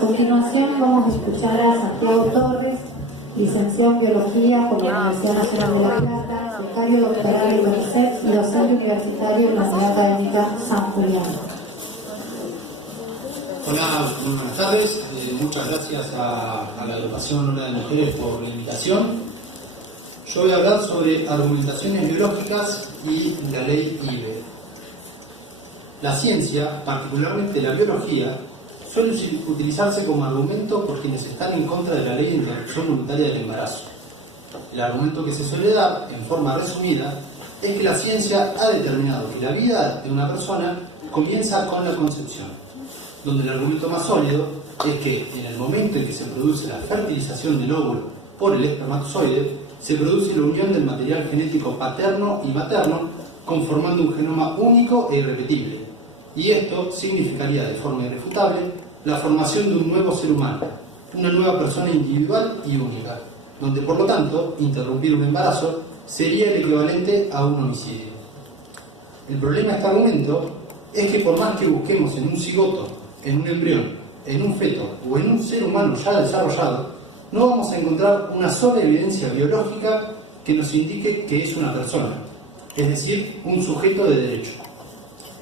continuación vamos a escuchar a Santiago Torres, licenciado en Biología por la Universidad Nacional de La Plata, becario doctoral en UNICEF y docente universitario en la Unidad Académica San Julián. Hola, muy buenas tardes. Muchas gracias a la agrupación Hora de Mujeres por la invitación. Yo voy a hablar sobre argumentaciones biológicas y la ley IBE. La ciencia, particularmente la biología, suele utilizarse como argumento por quienes están en contra de la ley de interrupción voluntaria del embarazo. El argumento que se suele dar, en forma resumida, es que la ciencia ha determinado que la vida de una persona comienza con la concepción, donde el argumento más sólido es que en el momento en que se produce la fertilización del óvulo por el espermatozoide, se produce la unión del material genético paterno y materno, conformando un genoma único e irrepetible. Y esto significaría de forma irrefutable la formación de un nuevo ser humano, una nueva persona individual y única, donde por lo tanto interrumpir un embarazo sería el equivalente a un homicidio. El problema de este argumento es que por más que busquemos en un cigoto, en un embrión, en un feto o en un ser humano ya desarrollado, no vamos a encontrar una sola evidencia biológica que nos indique que es una persona, es decir, un sujeto de derecho.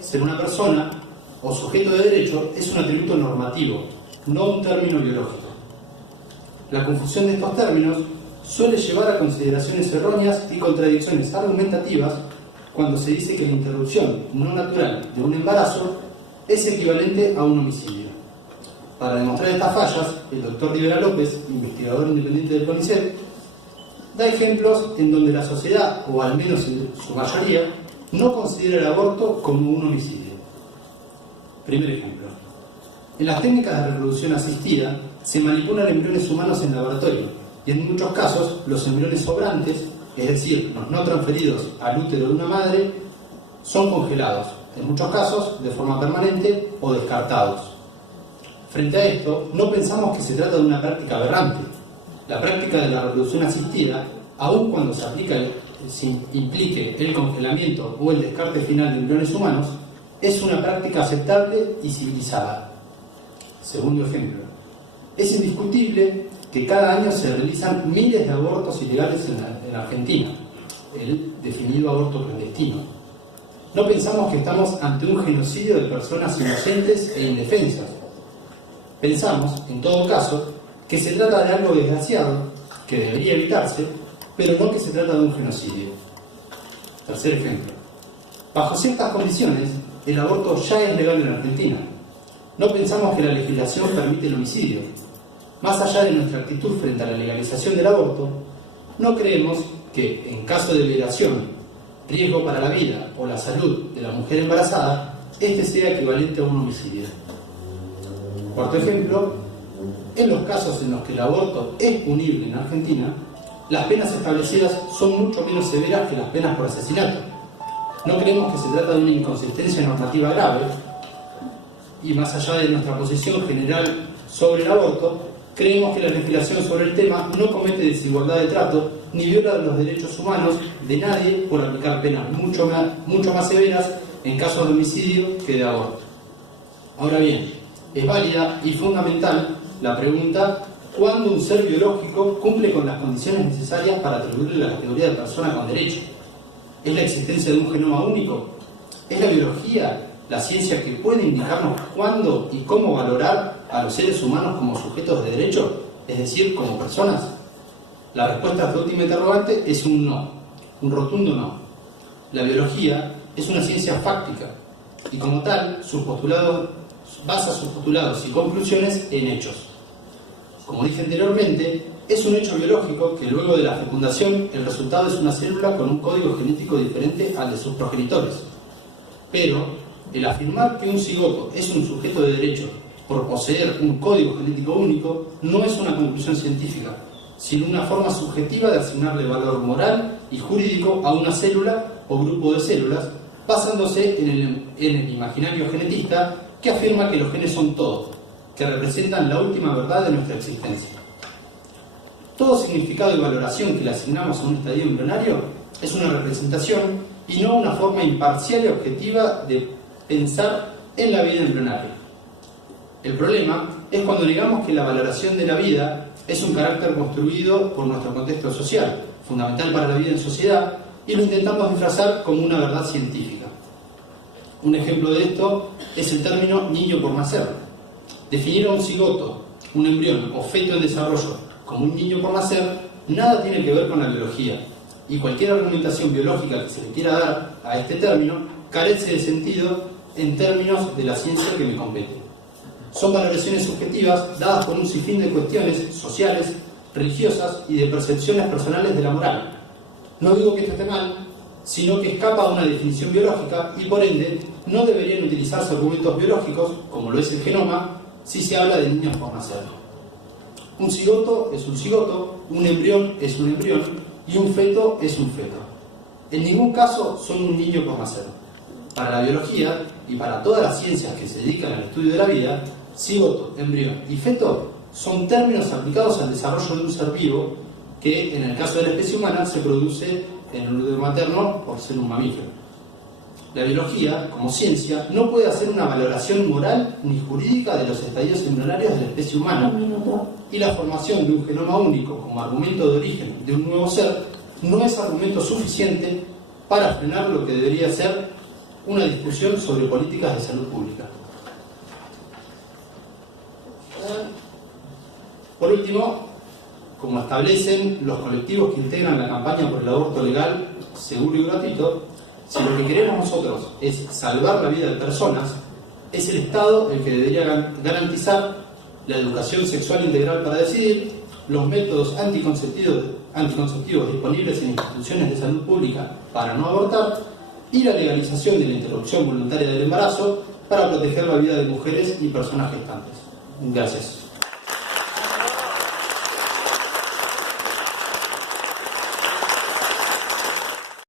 Ser una persona o sujeto de derecho es un atributo normativo, no un término biológico. La confusión de estos términos suele llevar a consideraciones erróneas y contradicciones argumentativas cuando se dice que la interrupción no natural de un embarazo es equivalente a un homicidio. Para demostrar estas fallas, el doctor Rivera López, investigador independiente del CONICET, da ejemplos en donde la sociedad, o al menos en su mayoría, no considera el aborto como un homicidio. Primer ejemplo. En las técnicas de reproducción asistida se manipulan embriones humanos en laboratorio y en muchos casos los embriones sobrantes, es decir, los no transferidos al útero de una madre, son congelados, en muchos casos de forma permanente o descartados. Frente a esto, no pensamos que se trata de una práctica aberrante. La práctica de la reproducción asistida, aun cuando se implique el congelamiento o el descarte final de embriones humanos, es una práctica aceptable y civilizada. Segundo ejemplo. Es indiscutible que cada año se realizan miles de abortos ilegales en Argentina, el definido aborto clandestino. No pensamos que estamos ante un genocidio de personas inocentes e indefensas. Pensamos, en todo caso, que se trata de algo desgraciado, que debería evitarse, pero no que se trata de un genocidio. Tercer ejemplo. Bajo ciertas condiciones, el aborto ya es legal en Argentina. No pensamos que la legislación permite el homicidio. Más allá de nuestra actitud frente a la legalización del aborto, no creemos que, en caso de violación, riesgo para la vida o la salud de la mujer embarazada, este sea equivalente a un homicidio. Cuarto ejemplo, en los casos en los que el aborto es punible en Argentina, las penas establecidas son mucho menos severas que las penas por asesinato. No creemos que se trata de una inconsistencia normativa grave, y más allá de nuestra posición general sobre el aborto, creemos que la legislación sobre el tema no comete desigualdad de trato ni viola los derechos humanos de nadie por aplicar penas mucho más severas en casos de homicidio que de aborto. Ahora bien, es válida y fundamental la pregunta: ¿cuándo un ser biológico cumple con las condiciones necesarias para atribuirle la categoría de persona con derecho? ¿Es la existencia de un genoma único? ¿Es la biología la ciencia que puede indicarnos cuándo y cómo valorar a los seres humanos como sujetos de derecho, es decir, como personas? La respuesta a esta última interrogante es un no, un rotundo no. La biología es una ciencia fáctica y como tal basa sus postulados y conclusiones en hechos. Como dije anteriormente, es un hecho biológico que luego de la fecundación el resultado es una célula con un código genético diferente al de sus progenitores. Pero el afirmar que un cigoto es un sujeto de derecho por poseer un código genético único no es una conclusión científica, sino una forma subjetiva de asignarle valor moral y jurídico a una célula o grupo de células, basándose en el imaginario genetista que afirma que los genes son todo, que representan la última verdad de nuestra existencia. Todo significado y valoración que le asignamos a un estadio embrionario es una representación y no una forma imparcial y objetiva de pensar en la vida embrionaria. El problema es cuando negamos que la valoración de la vida es un carácter construido por nuestro contexto social, fundamental para la vida en sociedad, y lo intentamos disfrazar como una verdad científica. Un ejemplo de esto es el término niño por nacer. Definir a un cigoto, un embrión o feto en desarrollo como un niño por nacer nada tiene que ver con la biología, y cualquier argumentación biológica que se le quiera dar a este término carece de sentido en términos de la ciencia que me compete. Son valoraciones subjetivas dadas por un sinfín de cuestiones sociales, religiosas y de percepciones personales de la moral. No digo que esto esté mal, sino que escapa a una definición biológica y por ende no deberían utilizarse argumentos biológicos, como lo es el genoma, si se habla de niños por nacer. Un cigoto es un cigoto, un embrión es un embrión y un feto es un feto. En ningún caso son un niño por nacer. Para la biología y para todas las ciencias que se dedican al estudio de la vida, cigoto, embrión y feto son términos aplicados al desarrollo de un ser vivo que, en el caso de la especie humana, se produce en el útero materno por ser un mamífero. La biología, como ciencia, no puede hacer una valoración moral ni jurídica de los estadios embrionarios de la especie humana, y la formación de un genoma único como argumento de origen de un nuevo ser no es argumento suficiente para frenar lo que debería ser una discusión sobre políticas de salud pública. Por último, como establecen los colectivos que integran la campaña por el aborto legal, seguro y gratuito, si lo que queremos nosotros es salvar la vida de personas, es el Estado el que debería garantizar la educación sexual integral para decidir, los métodos anticonceptivos disponibles en instituciones de salud pública para no abortar y la legalización de la interrupción voluntaria del embarazo para proteger la vida de mujeres y personas gestantes. Gracias.